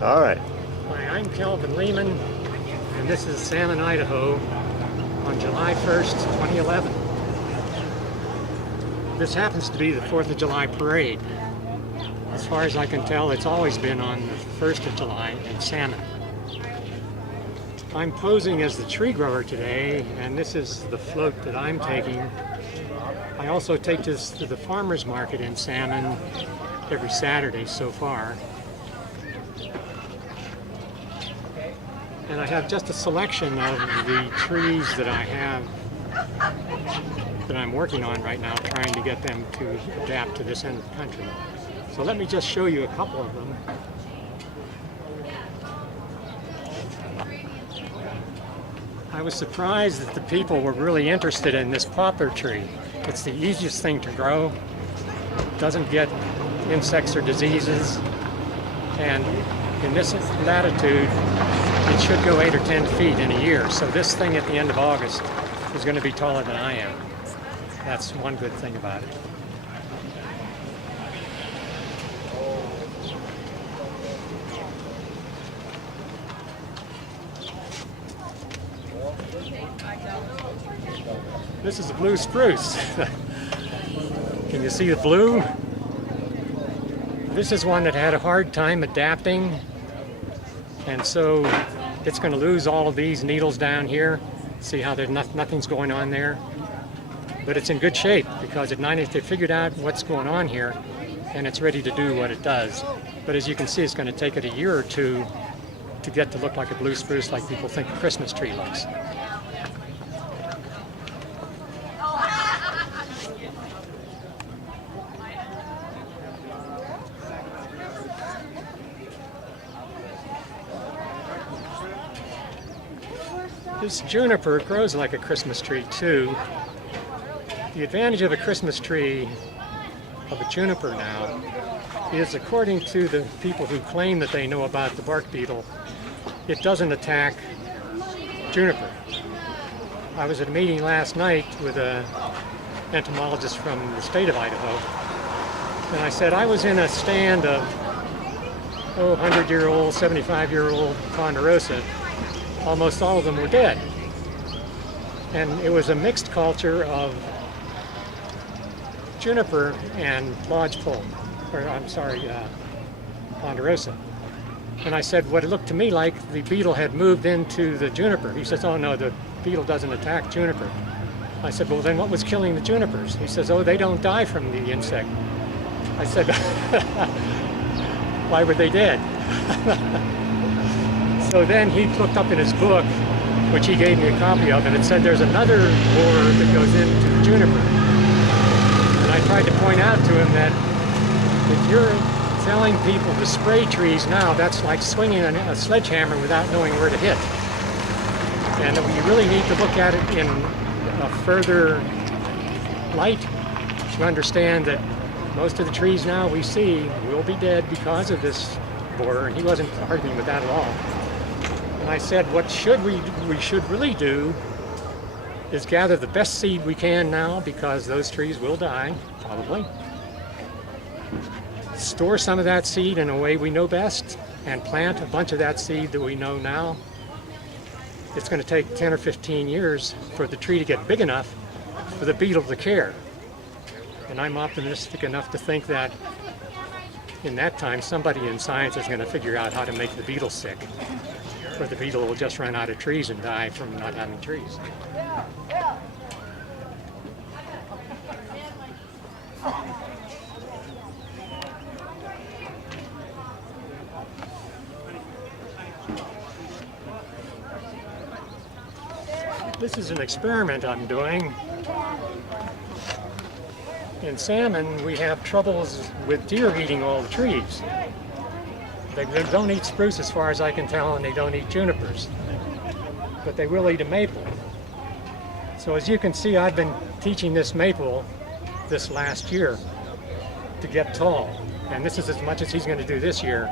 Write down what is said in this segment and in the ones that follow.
All right. Hi, I'm Calvin Leman, and this is Salmon, Idaho on July 1st, 2011. This happens to be the 4th of July parade. As far as I can tell, it's always been on the 1st of July in Salmon. I'm posing as the tree grower today, and this is the float that I'm taking. I also take this to the farmer's market in Salmon every Saturday so far. And I have just a selection of the trees that I have that I'm working on right now, trying to get them to adapt to this end of the country. So let me just show you a couple of them. I was surprised that the people were really interested in this poplar tree. It's the easiest thing to grow, doesn't get insects or diseases, and in this latitude it should go 8 or 10 feet in a year. So this thing at the end of August is going to be taller than I am. That's one good thing about it. This is a blue spruce. Can you see the blue? This is one that had a hard time adapting, and so it's going to lose all of these needles down here. See how there's nothing's going on there? But it's in good shape because at 9 they figured out what's going on here, and it's ready to do what it does. But as you can see, it's going to take it a year or two to get to look like a blue spruce like people think a Christmas tree looks. This juniper grows like a Christmas tree too. The advantage of a Christmas tree, of a juniper now, is according to the people who claim that they know about the bark beetle, it doesn't attack juniper. I was at a meeting last night with an entomologist from the state of Idaho, and I said I was in a stand of 100-year-old, 75-year-old ponderosa. Almost all of them were dead. And it was a mixed culture of juniper and lodgepole, ponderosa. And I said, what it looked to me like the beetle had moved into the juniper. He says, oh no, the beetle doesn't attack juniper. I said, well then what was killing the junipers? He says, oh, they don't die from the insect. I said, why were they dead? So then he looked up in his book, which he gave me a copy of, and it said there's another borer that goes into the juniper. And I tried to point out to him that if you're telling people to spray trees now, that's like swinging a sledgehammer without knowing where to hit. And you really need to look at it in a further light to understand that most of the trees now we see will be dead because of this borer, and he wasn't arguing with that at all. And I said, what we should really do is gather the best seed we can now, because those trees will die, probably. Store some of that seed in a way we know best, and plant a bunch of that seed that we know now. It's going to take 10 or 15 years for the tree to get big enough for the beetle to care. And I'm optimistic enough to think that in that time, somebody in science is going to figure out how to make the beetle sick, or the beetle will just run out of trees and die from not having trees. This is an experiment I'm doing. In salmon, we have troubles with deer eating all the trees. They don't eat spruce as far as I can tell, and they don't eat junipers. But they will eat a maple. So as you can see, I've been teaching this maple this last year to get tall. And this is as much as he's going to do this year.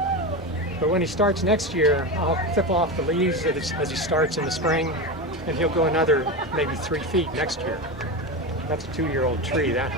But when he starts next year, I'll clip off the leaves as he starts in the spring, and he'll go another maybe 3 feet next year. That's a 2-year-old tree, that